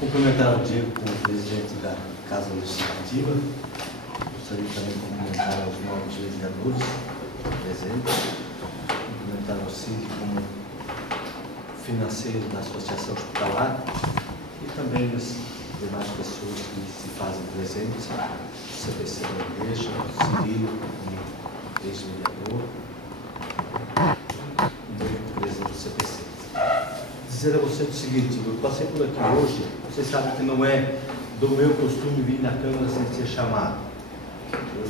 Cumprimentar o Diego como presidente da Casa Legislativa. Gostaria também de cumprimentar os novos legisladores presentes. Cumprimentar o Cid como financeiro da Associação Hospitalar e também as demais pessoas que se fazem presentes, o CPC da Igreja, o Cirilo, como ex-vereador, e o presidente do CPC. Dizer a você o seguinte: eu passei por aqui hoje, vocês sabem que não é do meu costume vir na Câmara sem ser chamado. Eu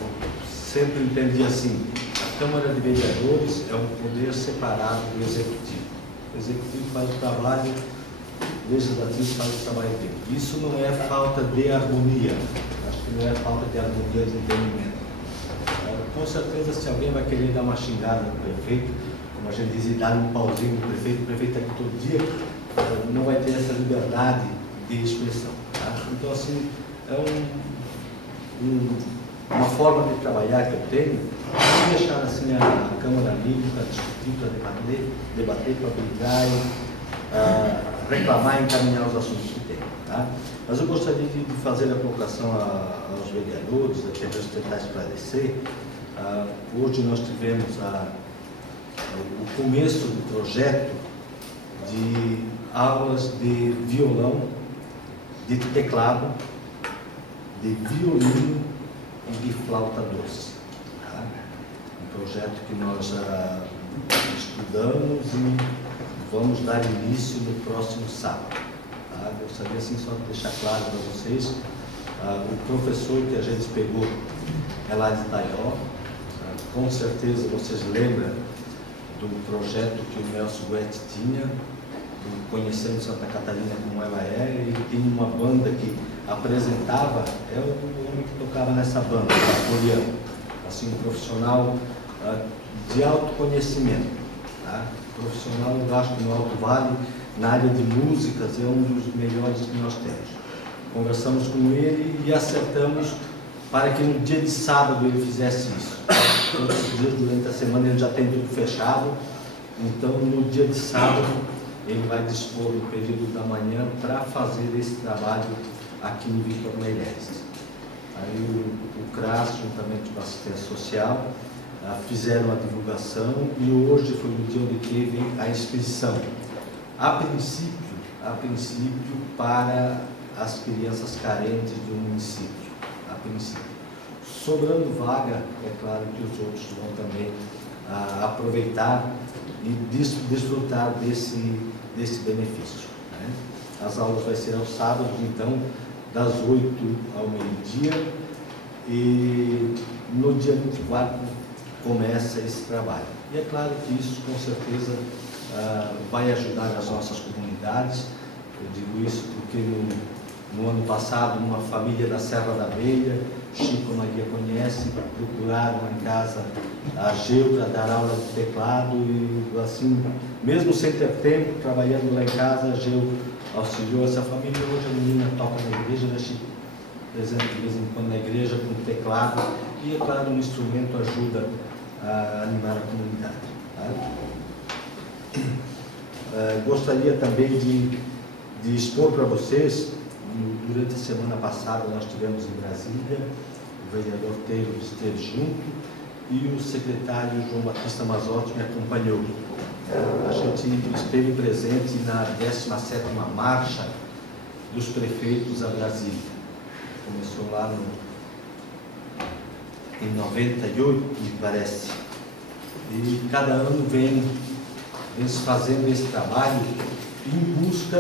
sempre entendi assim: a Câmara de Vereadores é um poder separado do Executivo. O Executivo faz o trabalho, o Legislativo faz o trabalho dele. Isso não é falta de harmonia, acho que não é falta de harmonia de entendimento. Com certeza, se alguém vai querer dar uma xingada no prefeito, como a gente diz, dar um pauzinho no prefeito, o prefeito está aqui todo dia, não vai ter essa liberdade de expressão. Tá? Então, assim, é uma forma de trabalhar que eu tenho, de deixar assim a Câmara livre para discutir, para debater, para brigar, reclamar e encaminhar os assuntos que tem. Tá? Mas eu gostaria de fazer a colocação aos vereadores, até para tentar esclarecer. Hoje nós tivemos o começo do projeto de aulas de violão, de teclado, de violino e de flauta doce. Tá? Um projeto que nós estudamos e vamos dar início no próximo sábado. Tá? Gostaria assim só de deixar claro para vocês, o professor que a gente pegou é lá de Itaió. Com certeza vocês lembram do projeto que o Nelson Guedes tinha, do Conhecendo Santa Catarina como ela é, e tinha uma banda que apresentava, é o homem que tocava nessa banda, o Poliano, assim, um profissional de autoconhecimento, tá? Profissional, eu acho que no Alto Vale, na área de músicas, é um dos melhores que nós temos. Conversamos com ele e acertamos para que no dia de sábado ele fizesse isso. Todos os dias durante a semana ele já tem tudo fechado, então no dia de sábado ele vai dispor do período da manhã para fazer esse trabalho aqui em Victor Meireles. Aí o CRAS, juntamente com a assistência social, fizeram a divulgação e hoje foi o dia onde teve a inscrição. A princípio para as crianças carentes do município. A princípio. Sobrando vaga, é claro que os outros vão também aproveitar e desfrutar desse benefício. Né? As aulas vai ser aos sábados, então, das 8 ao meio-dia, e no dia 24 começa esse trabalho. E é claro que isso, com certeza, vai ajudar as nossas comunidades. Eu digo isso porque no ano passado, uma família da Serra da Abelha, Chico Maria conhece, procuraram em casa a Geu para dar aula de teclado e assim, mesmo sem ter tempo, trabalhando lá em casa, a Geu auxiliou essa família. Hoje a menina toca na igreja, né, Chico? Presente de vez em quando na igreja com teclado e, é claro, o instrumento ajuda a animar a comunidade. Tá? Gostaria também de expor para vocês. Durante a semana passada nós tivemos em Brasília, o vereador Teiro esteve junto e o secretário João Batista Mazotti me acompanhou. A gente esteve presente na 17ª marcha dos prefeitos a Brasília. Começou lá em 98, me parece. E cada ano vem se fazendo esse trabalho em busca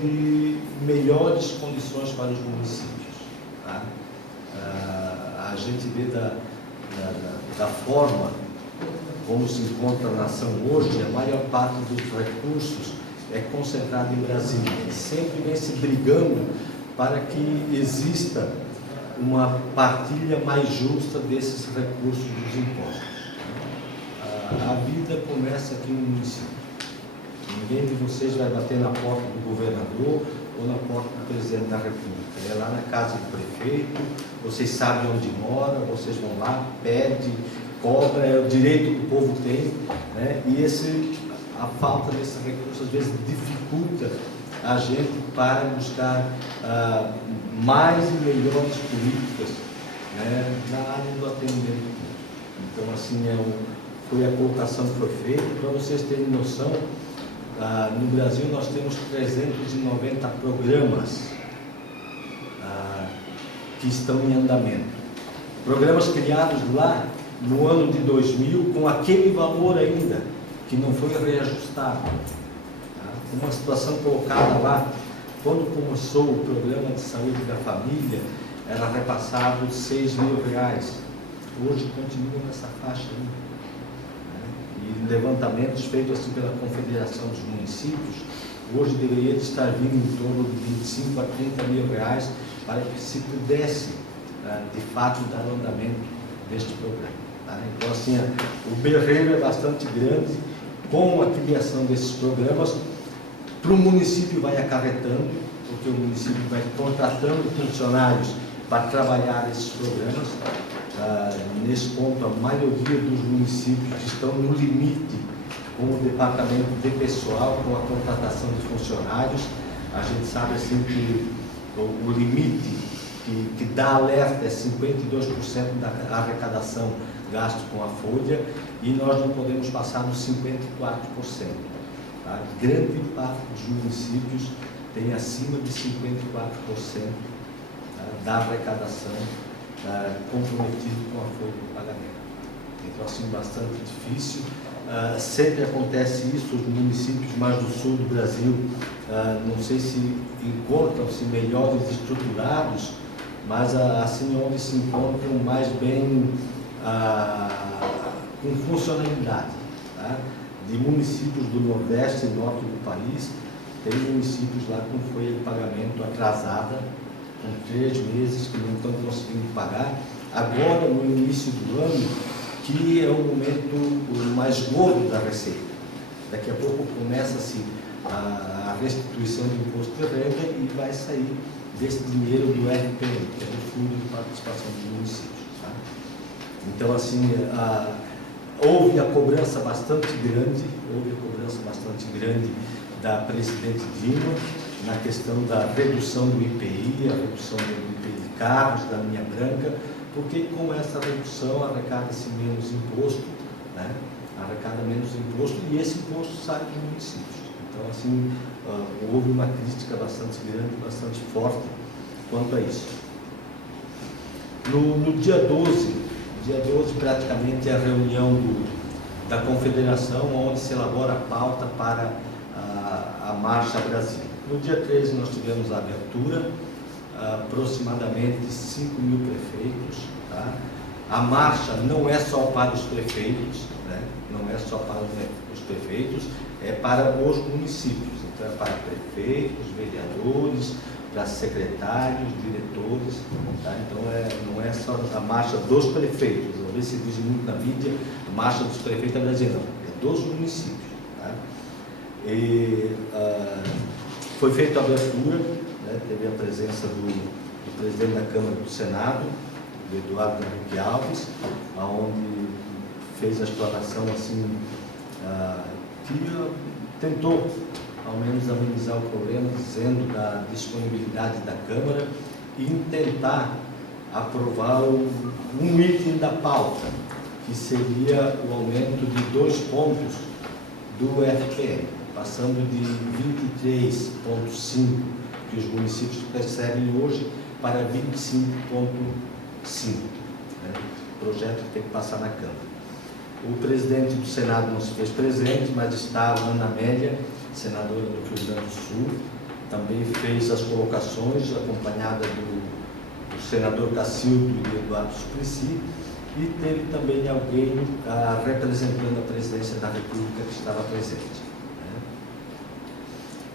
de melhores condições para os municípios. Tá? A gente vê da forma como se encontra a nação hoje, a maior parte dos recursos é concentrada em Brasília. E sempre vem se brigando para que exista uma partilha mais justa desses recursos dos impostos. A vida começa aqui no município. Ninguém de vocês vai bater na porta do governador ou na porta do presidente da República. É lá na casa do prefeito, vocês sabem onde mora, vocês vão lá, pede, cobra, é o direito que o povo tem, né? E a falta desse recurso às vezes dificulta a gente para buscar mais e melhores políticas, né, na área do atendimento. Então, assim, foi a colocação que foi feita. Para vocês terem noção, no Brasil nós temos 390 programas que estão em andamento. Programas criados lá no ano de 2000 com aquele valor ainda, que não foi reajustado. Uma situação colocada lá, quando começou o programa de saúde da família, era repassado R$6.000. Hoje continua nessa faixa aí. E levantamentos feitos assim pela Confederação dos Municípios, hoje deveria estar vindo em torno de R$25 a R$30.000 para que se pudesse, de fato, dar andamento deste programa. Então, assim, o berreiro é bastante grande. Com a criação desses programas, para o município vai acarretando, porque o município vai contratando funcionários para trabalhar esses programas. Nesse ponto, a maioria dos municípios estão no limite com o departamento de pessoal, com a contratação de funcionários. A gente sabe assim que o limite que dá alerta é 52% da arrecadação gasto com a folha, e nós não podemos passar dos 54%. Grande parte dos municípios tem acima de 54% da arrecadação comprometido com a folha de pagamento. Então, assim, bastante difícil. Sempre acontece isso nos municípios mais do sul do Brasil. Não sei se encontram-se melhores estruturados, mas assim onde se encontram mais bem com funcionalidade. De municípios do Nordeste e Norte do país, tem municípios lá com folha de pagamento atrasada, com 3 meses que não estão conseguindo pagar. Agora, no início do ano, que é o momento mais gordo da receita. Daqui a pouco começa-se a restituição do imposto de renda e vai sair desse dinheiro do RPM, que é do Fundo de Participação dos Municípios. Então, assim, houve a cobrança bastante grande, da presidente Dilma na questão da redução do IPI, a redução do IPI de carros, da linha branca, porque com essa redução arrecada-se menos imposto, arrecada menos imposto, e esse imposto sai dos municípios. Então, assim, houve uma crítica bastante grande, bastante forte quanto a isso. No dia 12 praticamente é a reunião da Confederação, onde se elabora a pauta para a Marcha Brasil. No dia 13 nós tivemos a abertura, aproximadamente 5.000 prefeitos. A marcha não é só para os prefeitos, não é só para os prefeitos, é para os municípios. Então é para prefeitos, vereadores, para secretários, diretores. Então não é só a marcha dos prefeitos. Às vezes se diz muito na mídia, a marcha dos prefeitos é brasileira, não, é dos municípios. Foi feita a abertura, teve a presença do presidente da Câmara do Senado, do Eduardo Henrique Alves, onde fez a explanação assim, que tentou ao menos amenizar o problema, dizendo da disponibilidade da Câmara e tentar aprovar um item da pauta, que seria o aumento de 2 pontos do RPM, passando de 23,5 que os municípios recebem hoje para 25,5. O projeto que tem que passar na Câmara. O presidente do Senado não se fez presente, mas está a Ana Amélia, senadora do Rio Grande do Sul, também fez as colocações, acompanhada do senador Cacildo e do Eduardo Suplicy, e teve também alguém representando a presidência da República que estava presente.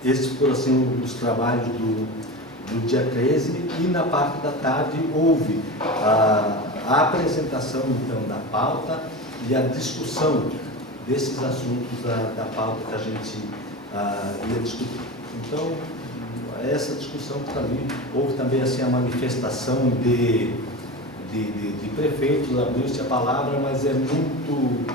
Esses foram assim, os trabalhos do dia 13, e na parte da tarde houve a apresentação então da pauta e a discussão desses assuntos da pauta que a gente ia discutir. Então, essa discussão que também houve também assim a manifestação de prefeitos, abriu-se a palavra, mas é muito,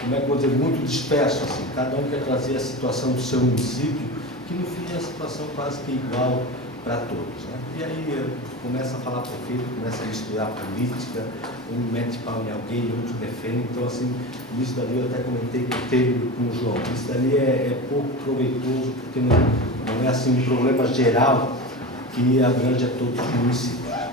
como é que eu vou dizer, muito disperso, assim, cada um quer trazer a situação do seu município, que no fim situação quase que igual para todos, né? E aí começa a falar prefeito, começa a misturar política, um mete pau em alguém, outro defende. Então, assim, isso dali eu até comentei com o João, isso dali é pouco proveitoso, porque não é assim um problema geral que abrange a todos os municípios. Tá?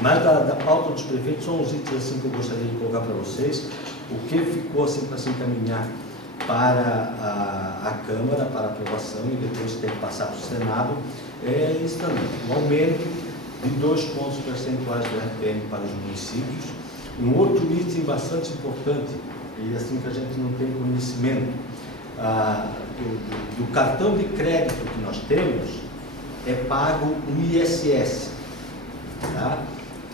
Mas da pauta dos prefeitos são os itens assim, que eu gostaria de colocar para vocês. O que ficou assim para se encaminhar para a Câmara, para aprovação, e depois tem que passar para o Senado, é isso também, o aumento de 2 pontos percentuais do RPM para os municípios. Um outro item bastante importante, e assim que a gente não tem conhecimento, do cartão de crédito que nós temos, é pago o ISS. Tá?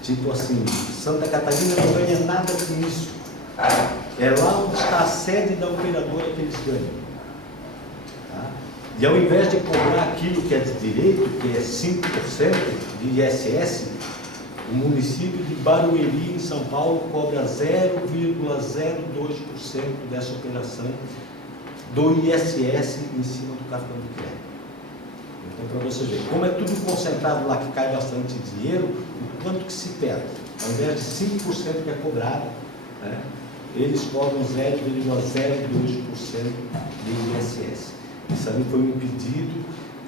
Tipo assim, Santa Catarina não ganha nada com isso. É lá onde está a sede da operadora que eles ganham. Tá? E ao invés de cobrar aquilo que é de direito, que é 5% de ISS, o município de Barueri, em São Paulo, cobra 0,02% dessa operação do ISS em cima do cartão de crédito. Então, para você ver, como é tudo concentrado lá, que cai bastante dinheiro, o quanto que se perde. Ao invés de 5% que é cobrado, né, eles cobram 0,02% de ISS. Isso ali foi um pedido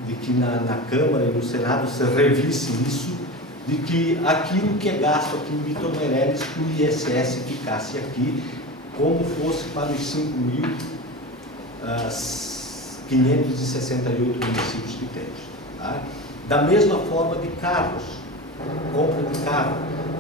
de que na Câmara e no Senado se revisse isso, de que aquilo que é gasto aqui em Vitor Meireles, que o ISS ficasse aqui, como fosse para os 5.568 municípios que temos. Tá? Da mesma forma de carros, compra de carro.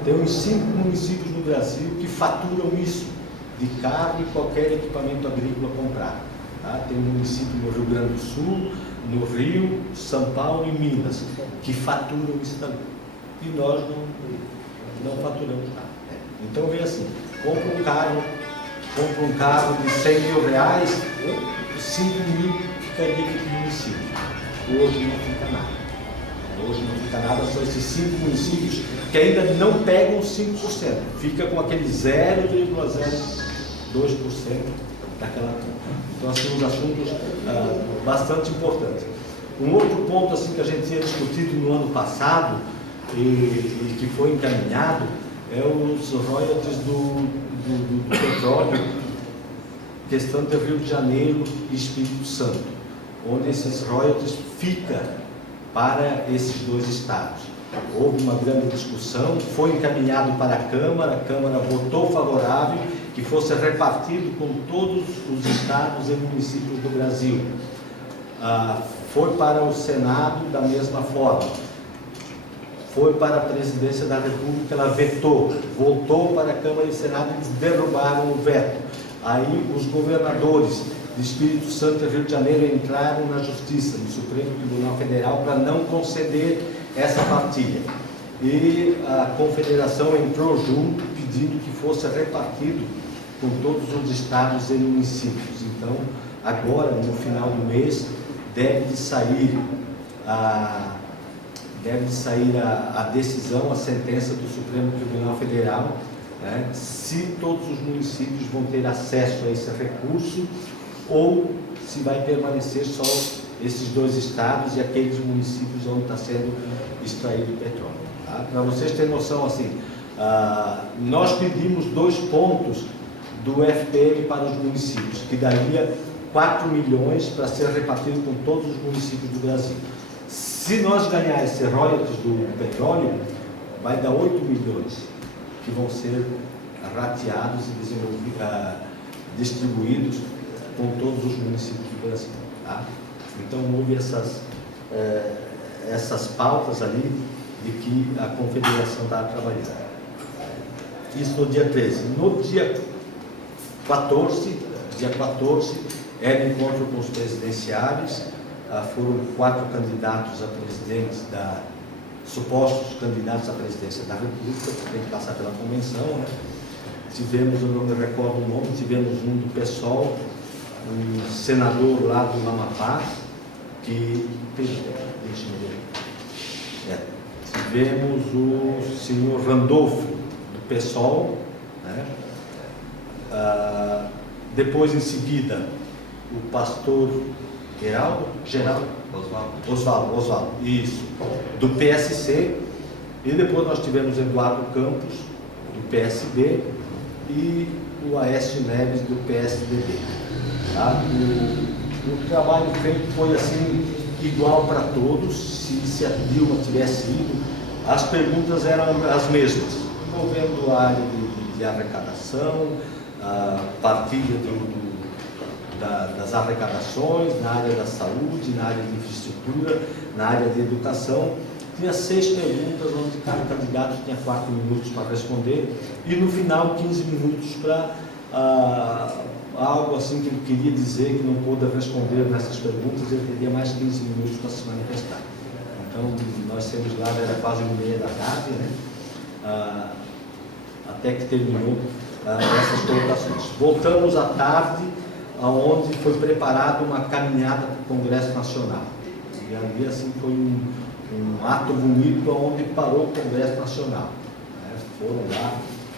Tem uns 5 municípios no Brasil que faturam isso, de carro e qualquer equipamento agrícola comprado. Tá? Tem um município no Rio Grande do Sul, no Rio, São Paulo e Minas, que faturam isso também. E nós não faturamos nada. Então vem assim, compra um carro de 100 mil reais, 5 mil ficaria aqui no município. Hoje não fica nada. Hoje não fica nada, são esses 5 municípios que ainda não pegam 5%, fica com aquele 0,02% daquela conta. Então, assim, uns assuntos bastante importantes. Um outro ponto assim, que a gente tinha discutido no ano passado e que foi encaminhado é os royalties do petróleo, questão do Rio de Janeiro e Espírito Santo, onde esses royalties ficam para esses 2 estados. Houve uma grande discussão, foi encaminhado para a Câmara votou favorável que fosse repartido com todos os estados e municípios do Brasil. Foi para o Senado da mesma forma. Foi para a Presidência da República, ela vetou, voltou para a Câmara e Senado, eles derrubaram o veto. Aí os governadores de Espírito Santo e Rio de Janeiro entraram na Justiça, no Supremo Tribunal Federal, para não conceder essa partilha. E a Confederação entrou junto, pedindo que fosse repartido com todos os estados e municípios. Então, agora, no final do mês, deve sair a decisão, a sentença do Supremo Tribunal Federal, né, se todos os municípios vão ter acesso a esse recurso ou se vai permanecer só esses 2 estados e aqueles municípios onde está sendo extraído o petróleo. Tá? Para vocês terem noção, assim, nós pedimos 2 pontos do FPM para os municípios, que daria 4 milhões para ser repartido com todos os municípios do Brasil. Se nós ganhar esse royalties do petróleo, vai dar 8 milhões que vão ser rateados e distribuídos com todos os municípios do Brasil. Tá? Então houve essas pautas ali de que a Confederação está trabalhando. Isso no dia 13. No dia 14, era encontro com os presidenciáveis. Foram 4 candidatos a presidentes supostos candidatos à presidência da República, que tem que passar pela convenção, né? Tivemos, eu não me recordo o nome, tivemos um do PSOL, um senador lá do Amapá, que tivemos o senhor Randolfo, do PSOL, né? Depois, em seguida, o pastor Geraldo, Oswaldo, isso, do PSC, e depois nós tivemos Eduardo Campos, do PSB, e o Aécio Neves, do PSDB. Tá? O trabalho feito foi assim, igual para todos. Se a Dilma tivesse ido, as perguntas eram as mesmas, envolvendo a área de arrecadação, a partilha das arrecadações, na área da saúde, na área de infraestrutura, na área de educação. Tinha 6 perguntas, onde cada candidato tinha 4 minutos para responder, e no final 15 minutos para algo assim que ele queria dizer, que não pôde responder nessas perguntas, ele teria mais 15 minutos para se manifestar. Então, nós saímos lá, era quase 1h30 da tarde, né? Até que terminou essas colocações. Voltamos à tarde, onde foi preparada uma caminhada para o Congresso Nacional. E ali, assim, foi um ato bonito, onde parou o Congresso Nacional. Né? Foram lá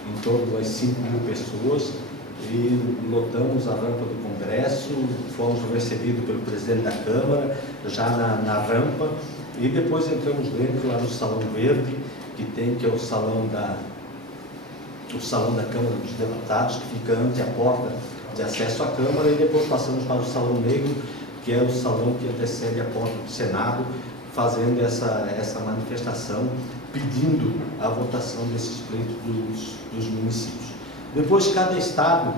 em torno das 5.000 pessoas, e lotamos a rampa do Congresso, fomos recebidos pelo presidente da Câmara, já na rampa, e depois entramos dentro, lá no Salão Verde, que é o salão da Câmara dos Deputados, que fica ante a porta de acesso à Câmara, e depois passamos para o Salão Negro, que é o salão que antecede a porta do Senado, fazendo essa manifestação, pedindo a votação desses pleitos dos municípios. Depois, cada estado,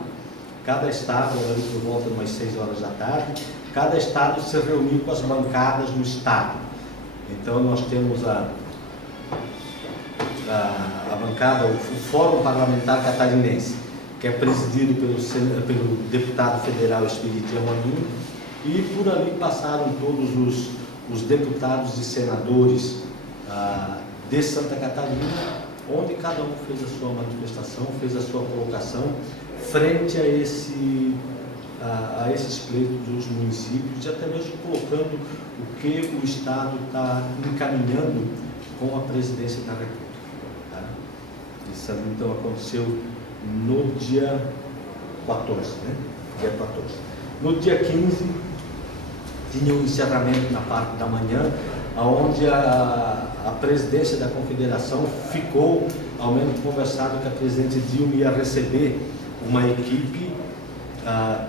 ali por volta de umas 6 horas da tarde, cada estado se reuniu com as bancadas do estado. Então, nós temos a bancada, o Fórum Parlamentar Catarinense, que é presidido pelo deputado federal Espiridião Amin, e por ali passaram todos os deputados e senadores de Santa Catarina, onde cada um fez a sua manifestação, fez a sua colocação frente a esses pleitos dos municípios, e até mesmo colocando o que o Estado está encaminhando com a presidência da República. Tá? Isso então aconteceu no dia 14, né? Dia 14. No dia 15, tinha um encerramento na parte da manhã, onde a presidência da Confederação ficou, ao menos conversado, que a presidente Dilma ia receber uma equipe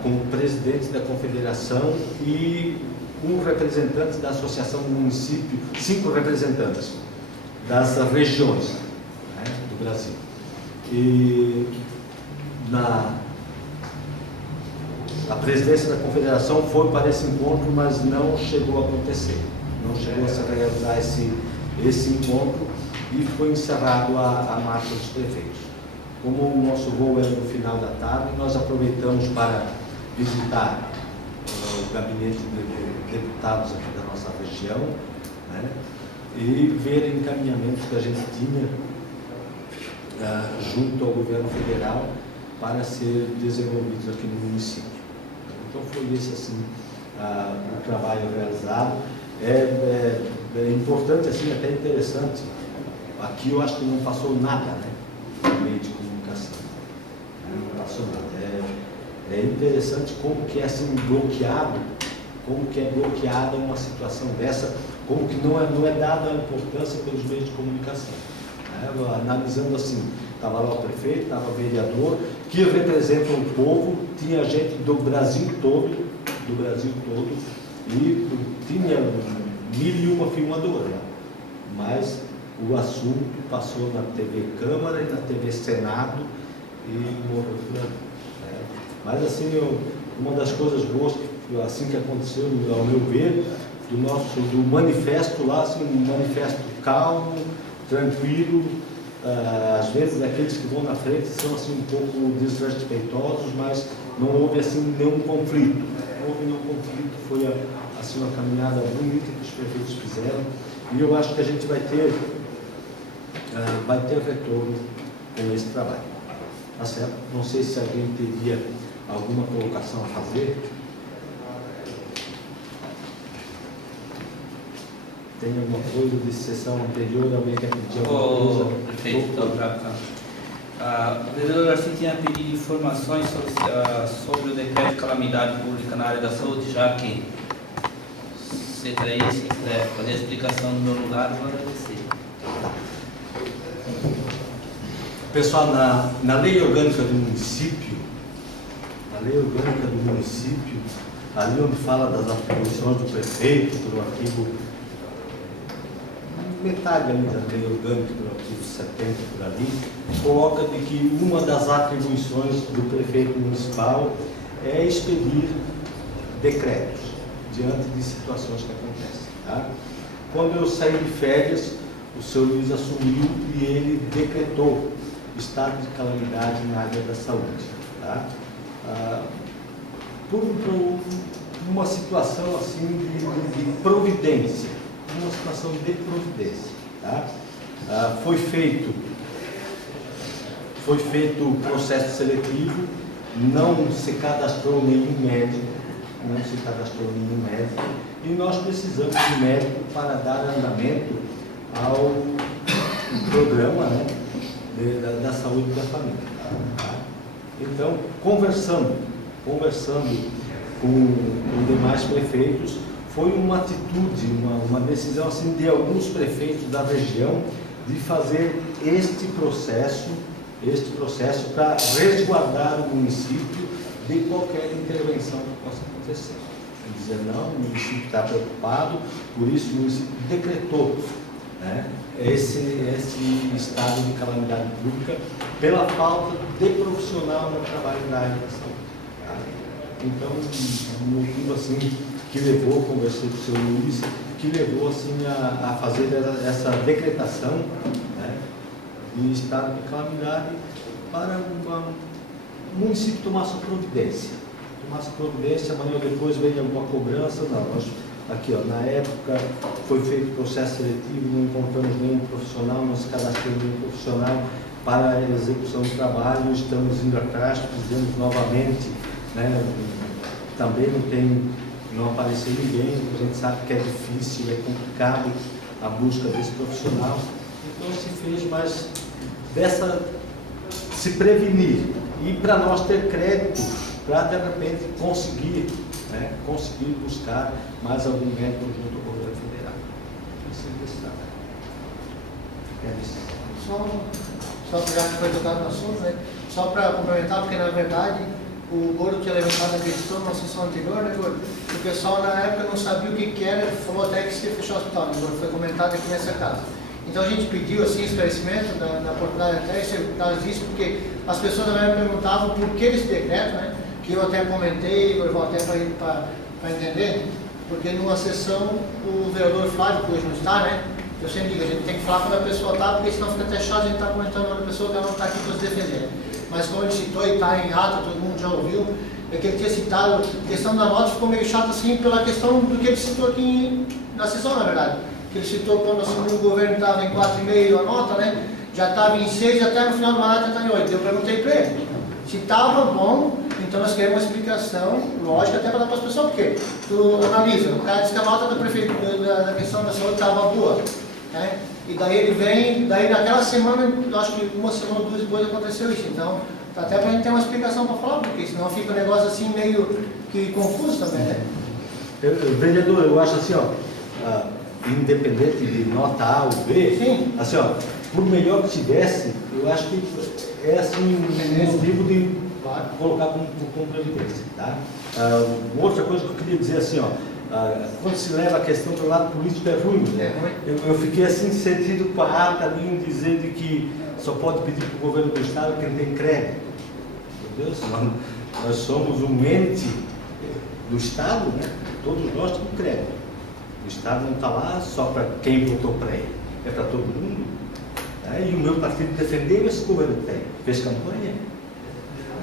com o presidente da Confederação e um representante da Associação do Município, 5 representantes das regiões, né, do Brasil. E a presidência da Confederação foi para esse encontro, mas não chegou a acontecer, não chegou a se realizar esse encontro, e foi encerrado a marcha dos prefeitos. Como o nosso voo era no final da tarde, nós aproveitamos para visitar o gabinete de deputados aqui da nossa região, né, e ver encaminhamentos que a gente tinha junto ao governo federal para ser desenvolvidos aqui no município. Então foi esse assim o trabalho realizado. É importante, assim, até interessante. Aqui eu acho que não passou nada, né, no meio de comunicação. Não passou nada. É interessante como que é assim bloqueado, como que é bloqueada uma situação dessa, como que não é dada a importância pelos meios de comunicação. Analisando assim, estava lá o prefeito, estava o vereador, que representam o povo, tinha gente do Brasil todo, e tinha 1001 filmadora, mas o assunto passou na TV Câmara e na TV Senado e morreu por ali. Mas assim, uma das coisas boas assim que aconteceu, ao meu ver, do manifesto lá, assim, um manifesto calmo, tranquilo. Às vezes aqueles que vão na frente são assim um pouco desrespeitosos, mas não houve assim nenhum conflito. Não houve nenhum conflito, foi assim uma caminhada bonita que os prefeitos fizeram, e eu acho que a gente vai ter retorno com esse trabalho. Tá certo? Não sei se alguém teria alguma colocação a fazer. Tem alguma coisa de sessão anterior? Alguém quer pedir alguma coisa? Prefeito, o vereador Garcia tinha pedido informações sobre o decreto de calamidade pública na área da saúde, já que você para isso, se quiser fazer a explicação no meu lugar, eu vou agradecer. Pessoal, na lei orgânica do município, ali onde fala das atribuições do prefeito, pelo artigo, metade ali da lei orgânica, do artigo 70 por ali, coloca de que uma das atribuições do prefeito municipal é expedir decretos diante de situações que acontecem. Tá? Quando eu saí de férias, o seu Luiz assumiu e ele decretou estado de calamidade na área da saúde. Tá? Por uma situação assim de providência, tá? Foi feito o processo seletivo, não se cadastrou nenhum médico, e nós precisamos de médico para dar andamento ao programa, né, da saúde da família. Tá? Então, conversando com demais prefeitos, foi uma atitude, uma decisão assim, de alguns prefeitos da região de fazer este processo para resguardar o município de qualquer intervenção que possa acontecer. Dizer, não, o município está preocupado, por isso o município decretou, né, esse estado de calamidade pública pela falta de profissional no trabalho da área da saúde. Tá? Então, um motivo assim que levou, conversei com o seu Luiz, que levou assim a fazer essa decretação, né, de estado de calamidade para o município tomar sua providência. Amanhã ou depois vem alguma cobrança, não. Nós, aqui, ó, na época foi feito processo seletivo, não encontramos nenhum profissional, não se cadastrou nenhum profissional para a execução do trabalho, estamos indo atrás, fizemos novamente, né, também não apareceu ninguém, a gente sabe que é difícil, é complicado a busca desse profissional, então se fez mais se prevenir e para nós ter crédito para de repente conseguir buscar mais algum médico junto ao governo federal. Só já que foi tocado no assunto, né? Só para complementar, porque na verdade o Gordo tinha levantado a questão na sessão anterior, né, Gordo? O pessoal na época não sabia o que era, falou até que se ia fechar o hospital, né, Gordo? Foi comentado aqui nessa casa. Então a gente pediu assim, esclarecimento na oportunidade até disso, porque as pessoas na época perguntavam por que esse decreto, né? Que eu até comentei, eu vou até para entender, porque numa sessão o vereador Flávio, que hoje não está, né? Eu sempre digo, a gente tem que falar quando a pessoa está, porque senão fica até chato a gente estar comentando quando a pessoa que ela não está aqui para se defender. Mas como ele citou e está em ata, todo mundo já ouviu, é que ele tinha citado, a questão da nota ficou meio chata assim pela questão do que ele citou aqui na sessão, na verdade. Que ele citou quando assumiu o governo estava em 4,5 a nota, né? Já estava em 6 até no final do mandato já está em 8. Eu perguntei para ele se estava bom, então nós queremos uma explicação lógica até para dar para as pessoas, porque tu analisa, o cara disse que a nota da prefeitura da questão da saúde estava boa, né? E daí ele vem, daí naquela semana, eu acho que uma semana ou duas depois aconteceu isso, então até para a gente ter uma explicação para falar, porque senão fica um negócio assim meio que confuso também, né? Vereador, eu acho assim, ó, independente de nota A ou B, sim, assim, ó, por melhor que tivesse, eu acho que é assim um motivo de colocar como previdência, tá? Outra coisa que eu queria dizer assim, ó, quando se leva a questão do lado político é ruim, né? Eu fiquei assim sentido com a ata ali em dizer de que só pode pedir para o governo do estado quem tem crédito. Meu Deus, nós somos um ente do estado, né? Todos nós temos crédito. O estado não está lá só para quem votou para ele, é para todo mundo. Né? E o meu partido defendeu esse governo que tem, fez campanha.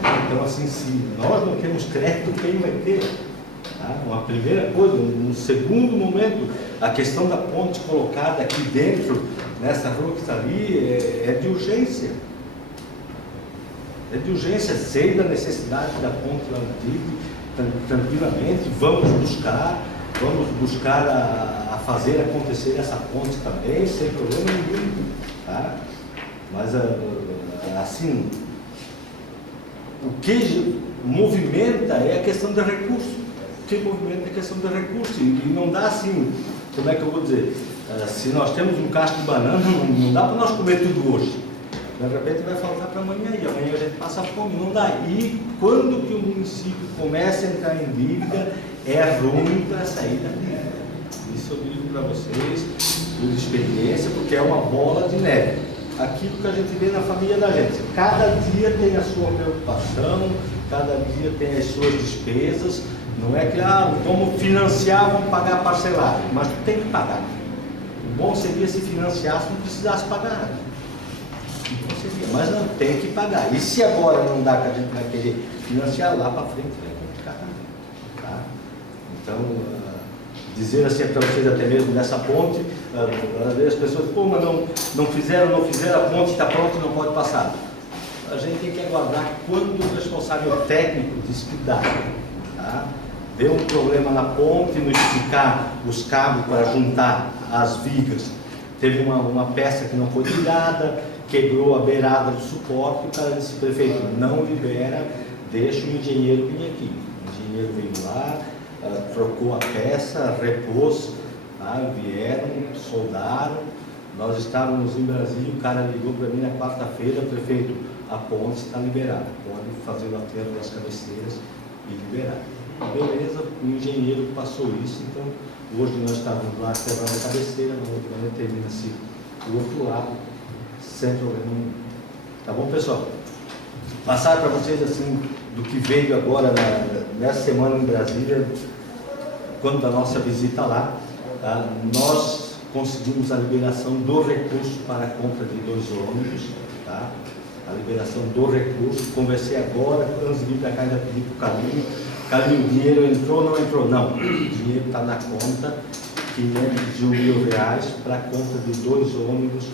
Então, assim, se nós não temos crédito, quem vai ter? Tá? Uma primeira coisa, um segundo momento, a questão da ponte colocada aqui dentro, nessa rua que está ali, é de urgência. É de urgência, sei da necessidade da ponte lá no Tigre, tranquilamente, vamos buscar a fazer acontecer essa ponte também, sem problema nenhum. Tá? Mas, assim, o que movimenta é a questão do recurso. desenvolvimento é questão de recursos, e não dá assim, como é que eu vou dizer, se nós temos um cacho de banana, não dá para nós comer tudo hoje. De repente vai faltar para amanhã, e amanhã a gente passa fome, não dá. E quando que o município começa a entrar em dívida, é ruim para sair da dívida. Isso eu digo para vocês, por experiência, porque é uma bola de neve. Aquilo que a gente vê na família da gente. Cada dia tem a sua preocupação, cada dia tem as suas despesas. Não é que, vamos financiar, vamos pagar parcelado, mas tem que pagar. O bom seria se financiasse, não precisasse pagar nada. Mas não tem que pagar. E se agora não dá, que a gente vai querer financiar, lá para frente vai complicar também. Tá? Então, dizer assim para vocês, até mesmo nessa ponte, às vezes as pessoas, pô, mas não fizeram a ponte, está pronta e não pode passar. A gente tem que aguardar quando o responsável técnico diz que dá. Tá? Deu um problema na ponte, no esticar os cabos para juntar as vigas. Teve uma peça que não foi tirada, quebrou a beirada do suporte, o cara disse, prefeito, não libera, deixa o engenheiro vir aqui. O engenheiro veio lá, trocou a peça, repôs, tá? Vieram, soldaram, nós estávamos em Brasília, o cara ligou para mim na quarta-feira, prefeito, a ponte está liberada, pode fazer o aterro das cabeceiras e liberar. Beleza, o engenheiro passou isso, então hoje nós estávamos lá quebrando a cabeceira, na outra manhã termina-se o outro lado, sem problema nenhum. Tá bom, pessoal? Passar para vocês assim do que veio agora nessa semana em Brasília, quando da nossa visita lá, tá? Nós conseguimos a liberação do recurso para a compra de 2 ônibus, tá? A liberação do recurso. Conversei agora, antes de vir para cá, ainda pedi para o Carlinho, o dinheiro entrou ou não entrou? Não, o dinheiro está na conta, 501 mil reais para a compra de 2 ônibus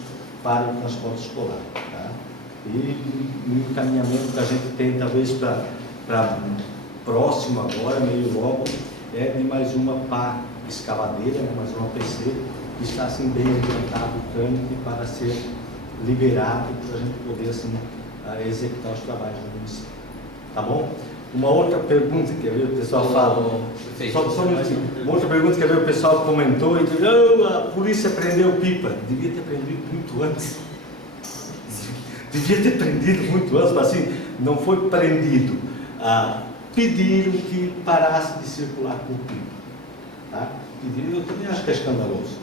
para o transporte escolar. Tá? E o encaminhamento que a gente tem, talvez para próximo agora, meio logo, é de mais uma pá escavadeira, né, mais uma PC, que está assim bem adiantado o trâmite para ser liberado, para a gente poder assim, executar os trabalhos no município. Tá bom? Uma outra pergunta que o pessoal fala, só um minutinho. Uma outra pergunta que o pessoal comentou e disse, a polícia prendeu pipa. Devia ter prendido muito antes. Devia ter prendido muito antes, mas assim, não foi prendido. Pediram que parasse de circular com pipa. Tá? Pediram, eu também acho que é escandaloso.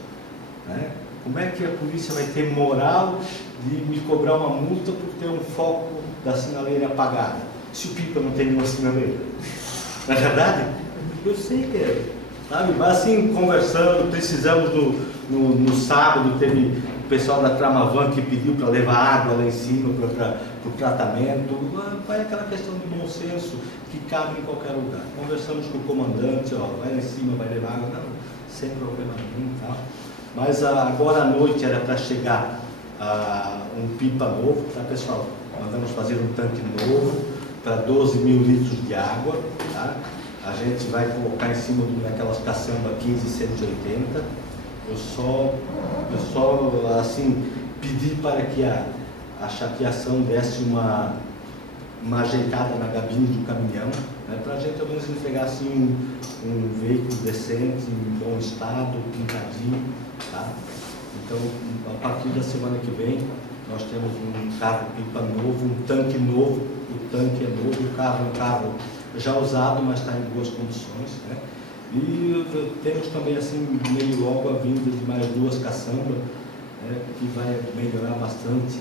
Né? Como é que a polícia vai ter moral de me cobrar uma multa por ter um foco da sinaleira apagada? Se o pipa não tem nenhuma sinaleira. Na verdade, eu sei que é, sabe? Mas assim, conversando, precisamos no sábado, teve o pessoal da Tramavan que pediu para levar água lá em cima para o tratamento. Vai aquela questão de bom senso que cabe em qualquer lugar. Conversamos com o comandante, vai lá em cima, vai levar água, não, sem problema nenhum, tá? Mas agora à noite era para chegar um pipa novo, tá, pessoal? Mandamos fazer um tanque novo para 12 mil litros de água, tá? A gente vai colocar em cima daquelas caçamba 1580. Eu só assim pedi para que a chapeação desse uma ajeitada na gabine do caminhão, né, para a gente pelo menos entregar assim um veículo decente, em bom estado, pintadinho, tá? Então, a partir da semana que vem, nós temos um carro pipa novo, um tanque novo. O tanque é novo, o carro é um carro já usado, mas está em boas condições, né? E temos também assim meio logo a vinda de mais 2 caçambas, né, que vai melhorar bastante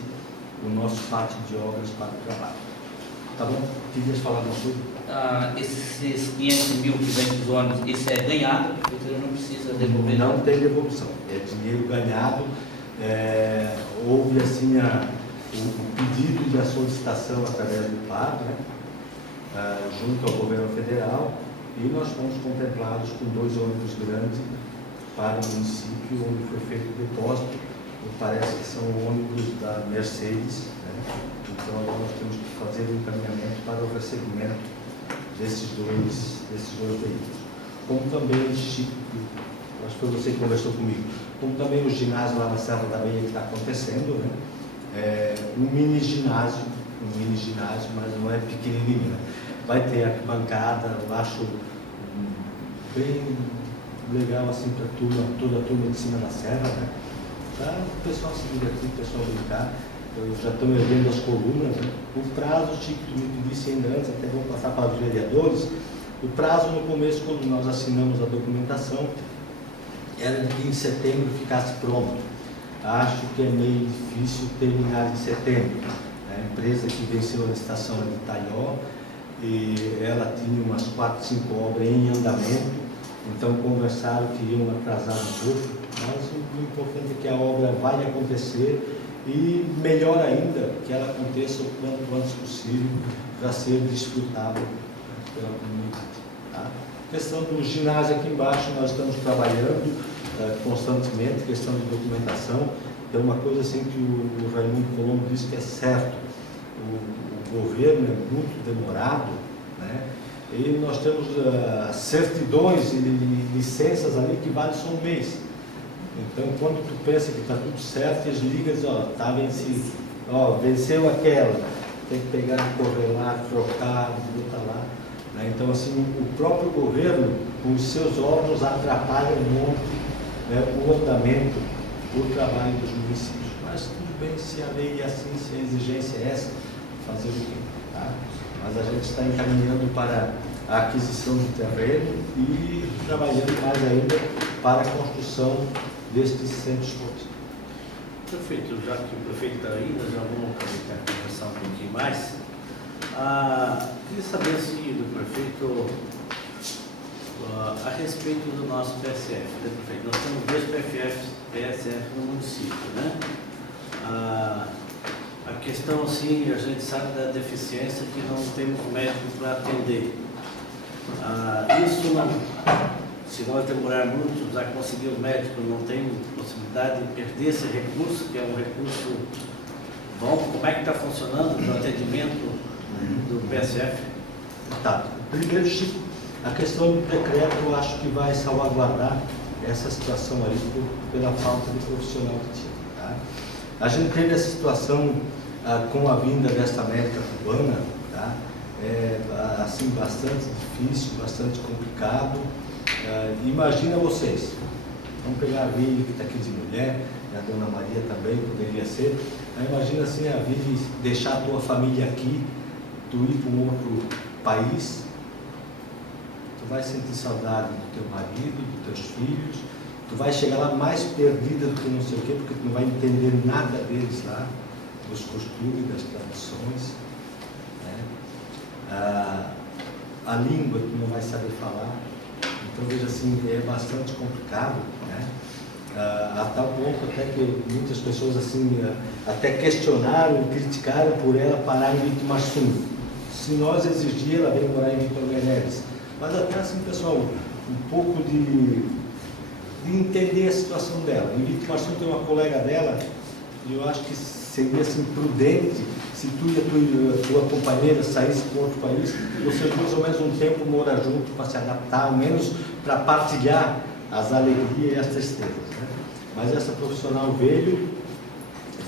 o nosso pátio de obras para o trabalho. Tá bom? Querias falar alguma coisa? Esses 500 mil que vem dos ônibus, isso é ganhado, a prefeitura não precisa devolver? Não tem devolução, é dinheiro ganhado. Houve assim o pedido de a solicitação através do PAR, né, junto ao governo federal, e nós fomos contemplados com 2 ônibus grandes para o município, onde foi feito o depósito. Parece que são ônibus da Mercedes, né? Então agora nós temos que fazer um encaminhamento para o recebimento desses dois veículos. Como também, Chico, acho que foi você que conversou comigo, como também o ginásio lá na Serra da Meia que está acontecendo, né? Um mini ginásio, mas não é pequenininho, né? Vai ter arquibancada, eu acho bem legal assim para toda a turma de cima da serra, né? Para o pessoal se divertir, o pessoal brincar. Eu já estou vendo as colunas, né? O prazo, Chico, tu me disse ainda antes, até vou passar para os vereadores, o prazo no começo, quando nós assinamos a documentação, era de que em setembro ficasse pronto. Acho que é meio difícil terminar em setembro. A empresa que venceu a licitação é de Itaió, e ela tinha umas 4, 5 obras em andamento, então conversaram que iam atrasar um pouco, mas o importante é que a obra vai acontecer e, melhor ainda, que ela aconteça o quanto antes possível para ser desfrutável pela comunidade. Tá? A questão do ginásio aqui embaixo, nós estamos trabalhando constantemente, questão de documentação. É uma coisa assim que o Raimundo Colombo disse que é certo. O governo é muito demorado, né? E nós temos certidões e licenças ali que valem só um mês. Então, quando tu pensa que está tudo certo, eles ligam e dizem, ó, está vencido, ó, venceu aquela, tem que pegar, correr lá, trocar, botar lá. Né? Então, assim, o próprio governo, com os seus órgãos, atrapalha um monte, né, o andamento, o trabalho dos municípios. Mas tudo bem, se a lei é assim, se a exigência é essa, fazer o quê? Tá? Mas a gente está encaminhando para a aquisição de terreno e trabalhando mais ainda para a construção destes centros todos. Prefeito, já que o prefeito está aí, nós já vamos aproveitar e conversar um pouquinho mais. Queria saber assim, do prefeito a respeito do nosso PSF, né, prefeito? Nós temos 2 PSF no município, né? A questão, assim, a gente sabe da deficiência que não temos médicos para atender. Isso não, se nós demorarmos muito a conseguir os médicos, não tem possibilidade de perder esse recurso, que é um recurso bom. Como é que está funcionando o atendimento do PSF? Tá. Primeiro, Chico, a questão do decreto, eu acho que vai salvaguardar essa situação aí pela falta de profissional que tinha. Tá? A gente teve essa situação com a vinda desta médica cubana, tá? Assim, bastante difícil, bastante complicado. Imagina vocês, vamos pegar a Vivi que está aqui de mulher, e a Dona Maria também poderia ser. Imagina assim, a Vivi deixar a tua família aqui, tu ir para um outro país, tu vai sentir saudade do teu marido, dos teus filhos, tu vai chegar lá mais perdida do que não sei o quê, porque tu não vai entender nada deles lá, dos costumes, das tradições, né? A língua tu não vai saber falar. Então, veja assim, é bastante complicado, né? A tal ponto até que muitas pessoas assim, até questionaram e criticaram por ela parar em Vitimarsum. Se nós exigir, ela vem morar em Vitor Meirelles. Mas até assim, pessoal, um pouco de entender a situação dela. Em Vitimarsum tem uma colega dela, e eu acho que seria assim, prudente se tu e a tua companheira saíssem para outro país, vocês mais ou menos um tempo morar junto para se adaptar, ao menos para partilhar as alegrias e as tristezas. Né? Mas essa profissional veio,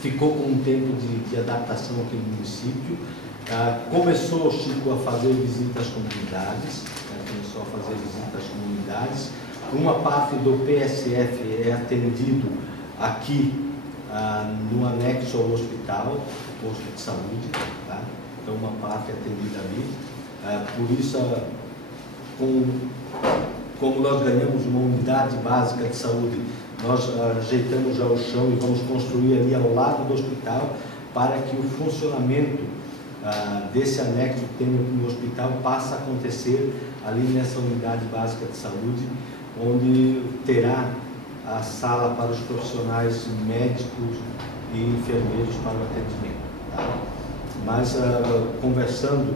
ficou com um tempo de adaptação aqui no município, começou, Chico, a fazer visita às comunidades, começou a fazer visita às comunidades. Uma parte do PSF é atendido aqui no anexo ao hospital, posto de saúde, tá? Então uma parte é atendida ali. Por isso, como nós ganhamos uma unidade básica de saúde, nós ajeitamos já o chão e vamos construir ali ao lado do hospital para que o funcionamento desse anexo que tem no hospital passe a acontecer ali nessa unidade básica de saúde, onde terá a sala para os profissionais médicos e enfermeiros para o atendimento. Tá? Mas conversando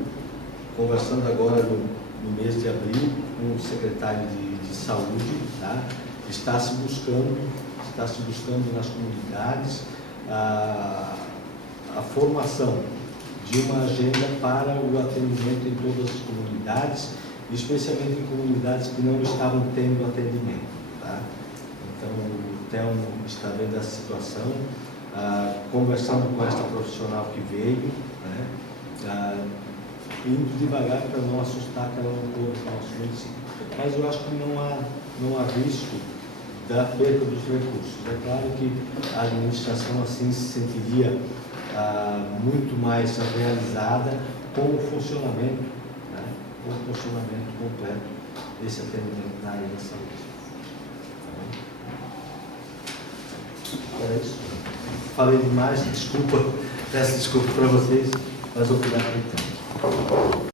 agora no mês de abril com o secretário de saúde, tá? está se buscando nas comunidades a formação de uma agenda para o atendimento em todas as comunidades, especialmente em comunidades que não estavam tendo atendimento. Tá? Então, o Telmo está vendo essa situação, conversando com esta profissional que veio, né? Indo devagar para não assustar aquela loucura do nosso município. mas eu acho que não há risco da perda dos recursos. É claro que a administração assim se sentiria muito mais realizada com o funcionamento, né, com o funcionamento completo desse atendimento na área da saúde. Era isso. Falei demais, desculpa, peço desculpa para vocês, mas obrigado pelo tempo.